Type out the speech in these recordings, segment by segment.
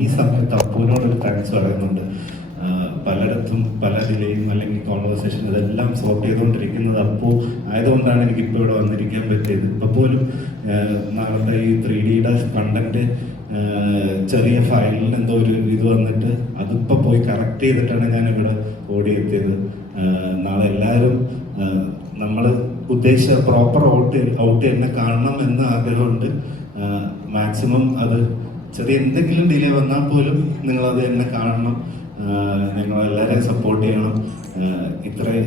ഈ സമയത്ത് അപ്പുവിനോട് ഒരു താങ്ക്സ് പറയുന്നുണ്ട്. പലയിടത്തും പല ഡിലേയും അല്ലെങ്കിൽ കോൺവെർസേഷൻ ഇതെല്ലാം സോർട്ട് ചെയ്തുകൊണ്ടിരിക്കുന്നത് അപ്പോൾ ആയതുകൊണ്ടാണ് എനിക്കിപ്പോൾ ഇവിടെ വന്നിരിക്കാൻ പറ്റിയത്. ഇപ്പോൾ പോലും നാളത്തെ ഈ ത്രീ ഡിയുടെ കണ്ടന്റ് ചെറിയ ഫയലിൽ എന്തോ ഒരു ഇത് വന്നിട്ട് അതിപ്പോൾ പോയി കറക്റ്റ് ചെയ്തിട്ടാണ് ഞാൻ ഇവിടെ ഓടിയെത്തിയത് നാളെ എല്ലാവരും നമ്മൾ ഉദ്ദേശ പ്രോപ്പർ ഔട്ട് ഔട്ട് തന്നെ കാണണം എന്ന ആഗ്രഹമുണ്ട്. മാക്സിമം അത് ചെറിയ എന്തെങ്കിലും ഡിലേ വന്നാൽ പോലും നിങ്ങളത് എന്നെ കാണണം. നിങ്ങൾ എല്ലാവരെയും സപ്പോർട്ട് ചെയ്യണം. ഇത്രയും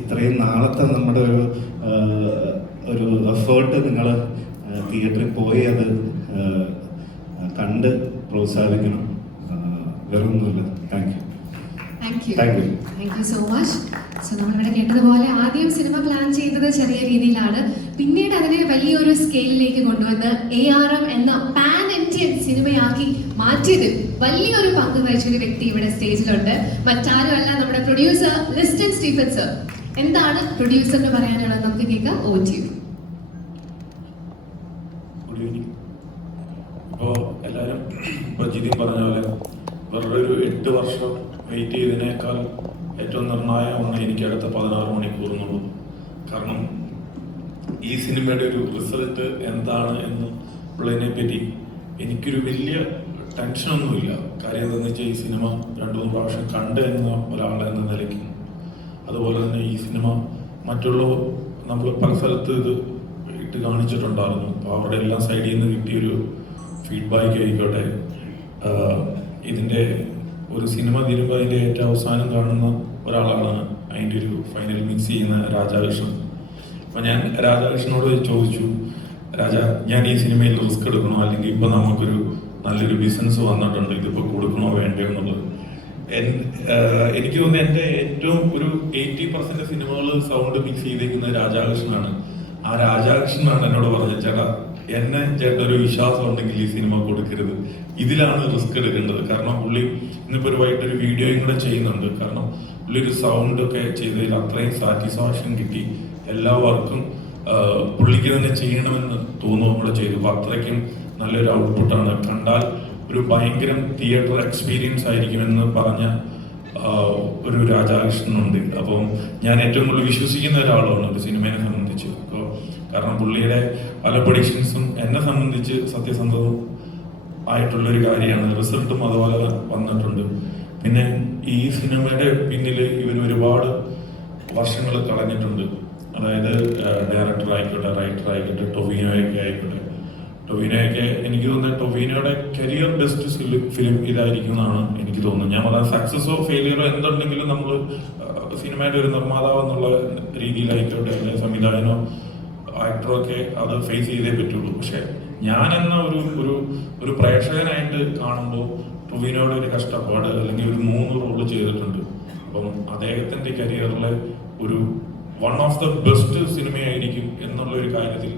ഇത്രയും നാളത്തെ നമ്മുടെ ഒരു ഒരു എഫേർട്ട് നിങ്ങൾ തിയേറ്ററിൽ പോയി അത് കണ്ട് പ്രോത്സാഹിപ്പിക്കണം. വേറൊന്നുമില്ല. Thank you thank you so much so നമ്മളിവിടെ കേട്ടതുപോലെ ആദ്യം സിനിമ പ്ലാൻ ചെയ്തത് ചെറിയ രീതിയിലാണ്. പിന്നീട് അതിനെ വലിയൊരു സ്കെയിലിലേക്ക് കൊണ്ടുവന്ന് എ ആർ എം എന്ന പാൻ ഇന്ത്യൻ സിനിമയാക്കി മാറ്റിയതിൽ വലിയൊരു പങ്ക് വഹിച്ചൊരു വ്യക്തി ഇവിടെ സ്റ്റേജിലുണ്ട്. മറ്റാരുമല്ല നമ്മുടെ പ്രൊഡ്യൂസർ ലിസ്റ്റൻ സ്റ്റീഫൻ സർ എന്താണ് പ്രൊഡ്യൂസറിന് പറയാനുള്ളത്? നമുക്ക് കേൾക്കാം. ഓ ടി ഇപ്പോൾ എല്ലാവരും ജിതി പറഞ്ഞ പോലെ വെറുതെ ഒരു എട്ട് വർഷം വെയിറ്റ് ചെയ്തതിനേക്കാൾ ഏറ്റവും നിർണായകമാണ് എനിക്ക് അടുത്ത പതിനാറ് മണിക്കൂർ എന്നുള്ളത് കാരണം ഈ സിനിമയുടെ ഒരു റിസൾട്ട് എന്താണ് എന്ന് ഉള്ളതിനെ പറ്റി എനിക്കൊരു വലിയ ടെൻഷനൊന്നുമില്ല. കാര്യം എന്താണെന്ന് വെച്ചാൽ ഈ സിനിമ രണ്ടു മൂന്ന് പ്രാവശ്യം കണ്ട് എന്ന ഒരാളെ എന്ന നിലയ്ക്ക്. അതുപോലെ തന്നെ ഈ സിനിമ മറ്റുള്ള നമ്മൾ പല സ്ഥലത്ത് ഇത് ഇട്ട് കാണിച്ചിട്ടുണ്ടായിരുന്നു. അപ്പോൾ അവരുടെ എല്ലാ സൈഡിൽ നിന്ന് കിട്ടിയൊരു ഫീഡ്ബാക്ക് ആയിക്കോട്ടെ. ഇതിന്റെ ഒരു സിനിമ തീരുമ്പോൾ അതിന്റെ ഏറ്റവും അവസാനം കാണുന്ന ഒരാളാണ് അതിന്റെ ഒരു ഫൈനൽ മിക്സ് ചെയ്യുന്ന രാധാകൃഷ്ണൻ അപ്പം ഞാൻ രാധാകൃഷ്ണനോട് ചോദിച്ചു രാജ ഞാൻ ഈ സിനിമയിൽ റിസ്ക് എടുക്കണോ? അല്ലെങ്കിൽ ഇപ്പൊ നമുക്കൊരു നല്ലൊരു ബിസിനസ് വന്നിട്ടുണ്ട് ഇതിപ്പോ കൊടുക്കണോ വേണ്ടോ എന്നുള്ളത്. എനിക്ക് തോന്നുന്നു എന്റെ ഏറ്റവും ഒരു എയ്റ്റി പെർസെന്റ് സിനിമകൾ സൗണ്ട് മിക്സ് ചെയ്തിരിക്കുന്നത് രാജാകൃഷ്ണനാണ്. ആ രാജാകൃഷ്ണനാണ് എന്നോട് പറഞ്ഞത് ചേട്ടാ എന്നെ ചേട്ടൻ ഒരു വിശ്വാസം ഉണ്ടെങ്കിൽ ഈ സിനിമ കൊടുക്കരുത്. ഇതിലാണ് റിസ്ക് എടുക്കേണ്ടത്. കാരണം പുള്ളി ഇന്നിപ്പോ ഒരു വൈകിട്ട് ഒരു വീഡിയോയും കൂടെ ചെയ്യുന്നുണ്ട്. കാരണം പുള്ളി ഒരു സൗണ്ട് ഒക്കെ ചെയ്തതിൽ അത്രയും സാറ്റിസ്ഫാക്ഷൻ കിട്ടി. എല്ലാ വർക്കും പുള്ളിക്ക് തന്നെ ചെയ്യണമെന്ന് തോന്നുമ്പോൾ ചെയ്തു. അപ്പൊ അത്രയ്ക്കും നല്ലൊരു ഔട്ട്പുട്ടാണ് കണ്ടാൽ ഒരു ഭയങ്കര തിയേറ്റർ എക്സ്പീരിയൻസ് ആയിരിക്കുമെന്ന് പറഞ്ഞ ഒരു രാജാകൃഷ്ണൻ ഉണ്ട്. അപ്പം ഞാൻ ഏറ്റവും കൂടുതൽ വിശ്വസിക്കുന്ന ഒരാളാണ് ഒരു സിനിമയെ സംബന്ധിച്ച്. അപ്പോൾ കാരണം പുള്ളിയുടെ പല പ്രൊഡിക്ഷൻസും എന്നെ സംബന്ധിച്ച് സത്യസന്ധവും ആയിട്ടുള്ളൊരു കാര്യമാണ്. റിസൾട്ടും അതുപോലെ വന്നിട്ടുണ്ട്. പിന്നെ ഈ സിനിമയുടെ പിന്നിൽ ഇവർ ഒരുപാട് വർഷങ്ങൾ കളഞ്ഞിട്ടുണ്ട്. അതായത് ഡയറക്ടർ ആയിക്കോട്ടെ റൈറ്റർ ആയിക്കോട്ടെ ടൊവിനോയൊക്കെ ആയിക്കോട്ടെ. ടൊവിനോയൊക്കെ എനിക്ക് തോന്നുന്നത് ടൊവിനോയുടെ കരിയർ ബെസ്റ്റ് ഫിലിം ഇതായിരിക്കും എന്നാണ് എനിക്ക് തോന്നുന്നത്. ഞാൻ പറയാം സക്സസോ ഫെയിലിയറോ എന്തുണ്ടെങ്കിലും നമ്മൾ സിനിമയുടെ ഒരു നിർമ്മാതാവ് എന്നുള്ള രീതിയിലായിക്കോട്ടെ അല്ലെങ്കിൽ സംവിധായകനോ ആക്ടറോ ഒക്കെ അത് ഫേസ് ചെയ്തേ പറ്റുള്ളൂ. പക്ഷെ ഞാൻ എന്ന ഒരു ഒരു ഒരു പ്രേക്ഷകനായിട്ട് കാണുമ്പോൾ ടൊവിനോയുടെ ഒരു കഷ്ടപ്പാട് അല്ലെങ്കിൽ ഒരു മൂന്ന് റോൾ ചെയ്തിട്ടുണ്ട്. അപ്പം അദ്ദേഹത്തിന്റെ കരിയറിലെ ഒരു വൺ ഓഫ് ദ ബെസ്റ്റ് സിനിമയായിരിക്കും എന്നുള്ള ഒരു കാര്യത്തിൽ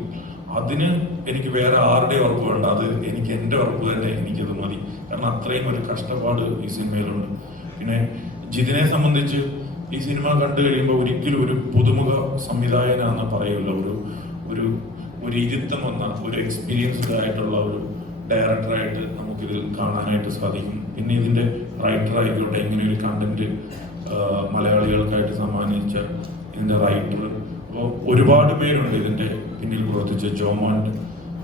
അതിന് എനിക്ക് വേറെ ആരുടെ ഉറപ്പ് വേണ്ട? അത് എനിക്ക് എന്റെ ഉറപ്പ് തന്നെ എനിക്കത് മതി. കാരണം അത്രയും ഒരു കഷ്ടപ്പാട് ഈ സിനിമയിലുണ്ട്. പിന്നെ ജിതിനെ സംബന്ധിച്ച് ഈ സിനിമ കണ്ടു കഴിയുമ്പോൾ ഒരിക്കലും ഒരു പുതുമുഖ സംവിധായകനാണെന്ന് പറയില്ല ഒരു ഒരു ഒരു ഇരുത്തം വന്ന ഒരു എക്സ്പീരിയൻസ്ഡ് ആയിട്ടുള്ള ഒരു ഡയറക്ടറായിട്ട് നമുക്കിതിൽ കാണാനായിട്ട് സാധിക്കും. പിന്നെ ഇതിന്റെ റൈറ്റർ ആയിക്കോട്ടെ ഇങ്ങനെ ഒരു കണ്ടന്റ് മലയാളികൾക്കായിട്ട് സമ്മാനിച്ച ഇതിന്റെ റൈറ്റർ അപ്പോൾ ഒരുപാട് പേരുണ്ട് ഇതിന്റെ പിന്നിൽ പ്രവർത്തിച്ച ജോമോണ്ട്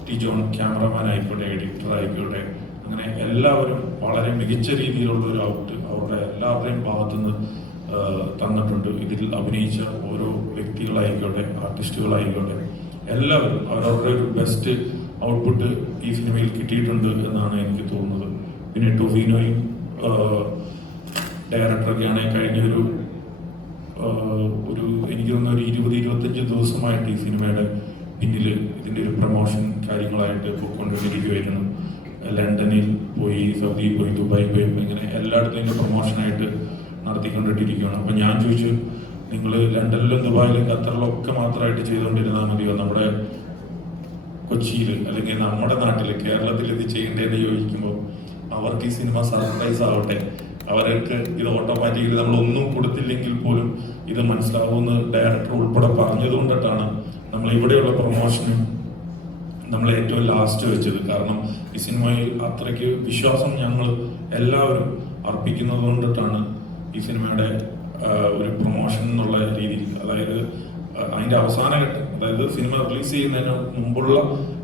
ടി ജോൺ ക്യാമറമാൻ ആയിക്കോട്ടെ എഡിറ്റർ ആയിക്കോട്ടെ. അങ്ങനെ എല്ലാവരും വളരെ മികച്ച രീതിയിലുള്ള ഒരു ഔട്ട് അവരുടെ എല്ലാവരുടെയും ഭാഗത്തുനിന്ന് നിന്ന് തന്നിട്ടുണ്ട്. ഇതിൽ അഭിനയിച്ച ഓരോ വ്യക്തികളായിക്കോട്ടെ ആർട്ടിസ്റ്റുകളായിക്കോട്ടെ എല്ലാവരും അവരവരുടെ ഒരു ബെസ്റ്റ് ഔട്ട്പുട്ട് ഈ സിനിമയിൽ കിട്ടിയിട്ടുണ്ട് എന്നാണ് എനിക്ക് തോന്നുന്നത്. പിന്നെ ടൊവിനോയും ഡയറക്ടറൊക്കെയാണെങ്കിൽ കഴിഞ്ഞ ഒരു എനിക്ക് തോന്നുന്ന ഒരു ഇരുപത് ഇരുപത്തഞ്ച് ദിവസമായിട്ട് ഈ സിനിമയുടെ പിന്നിൽ ഇതിന്റെ ഒരു പ്രൊമോഷൻ കാര്യങ്ങളായിട്ട് പോയിക്കൊണ്ടിരിക്കുകയായിരുന്നു. ലണ്ടനിൽ പോയി സൗദി പോയി ദുബായി പോയി ഇങ്ങനെ എല്ലായിടത്തും ഇതിന്റെ പ്രൊമോഷനായിട്ട് നടത്തിക്കൊണ്ടിട്ടിരിക്കുകയാണ്. അപ്പം ഞാൻ ചോദിച്ചു നിങ്ങൾ ലണ്ടനിലും ദുബായിലും ഖത്തറിലും ഒക്കെ മാത്രമായിട്ട് ചെയ്തുകൊണ്ടിരുന്നാൽ മതിയോ? നമ്മുടെ കൊച്ചിയിൽ അല്ലെങ്കിൽ നമ്മുടെ നാട്ടിൽ കേരളത്തിൽ ഇത് ചെയ്യേണ്ടതെന്ന് ചോദിക്കുമ്പോൾ അവർക്ക് ഈ സിനിമ സർപ്രൈസ് ആവട്ടെ അവർക്ക് ഇത് ഓട്ടോമാറ്റിക്കലി നമ്മൾ ഒന്നും കൊടുത്തില്ലെങ്കിൽ പോലും ഇത് മനസ്സിലാവുമെന്ന് ഡയറക്ടർ ഉൾപ്പെടെ പറഞ്ഞതുകൊണ്ടിട്ടാണ് നമ്മൾ ഇവിടെയുള്ള പ്രൊമോഷനും നമ്മൾ ഏറ്റവും ലാസ്റ്റ് വെച്ചത്. കാരണം ഈ സിനിമയിൽ അത്രയ്ക്ക് വിശ്വാസം ഞങ്ങൾ എല്ലാവരും അർപ്പിക്കുന്നത് കൊണ്ടിട്ടാണ് ഈ സിനിമയുടെ ഒരു പ്രൊമോഷൻ എന്നുള്ള രീതിയിൽ. അതായത് അതിന്റെ അവസാന ഘട്ടം അതായത് സിനിമ റിലീസ് ചെയ്യുന്നതിന് മുമ്പുള്ള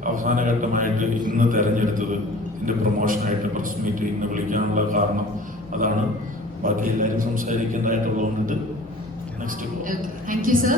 അവസാന ഘട്ടമായിട്ട് ഇന്ന് തെരഞ്ഞെടുത്തത് ഇതിന്റെ പ്രൊമോഷനായിട്ട് പ്രസ് മീറ്റ് ഇന്ന് വിളിക്കാനുള്ള കാരണം അതാണ്. ബാക്കി എല്ലാവരും സംസാരിക്കേണ്ടതായിട്ടുള്ളതുകൊണ്ട് നെക്സ്റ്റ് താങ്ക് യു സർ